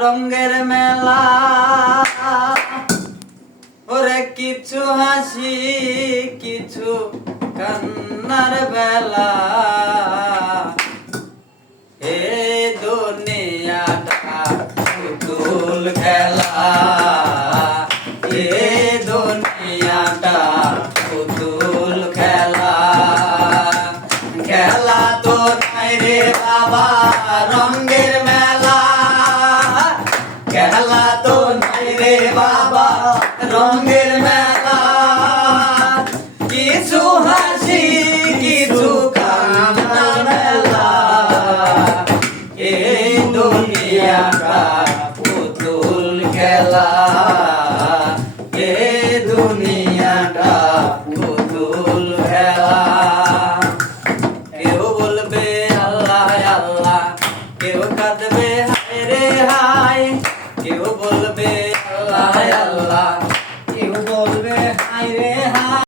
রঙ্গের মেলা। ওরে কিছু হাসি, কিছু কান্নার বেলা। এ পুতুল খেলা। এ পুতুল খেলা। খেলা তো নাই রে বাবা রঙ্গের বাবা রঙ্গের মেলা। কিছু হাসি, কিছু কান্নার মেলা। এই দুনিয়াটা পুতুল খেলা। এ দুনিয়াটা পুতুল খেলা। কেউ বলবে, আল্লাহ আল্লাহ। কেউ কাঁদবে, হায় রে হায়। কেউ বলবে আল্লাহ আল্লাহ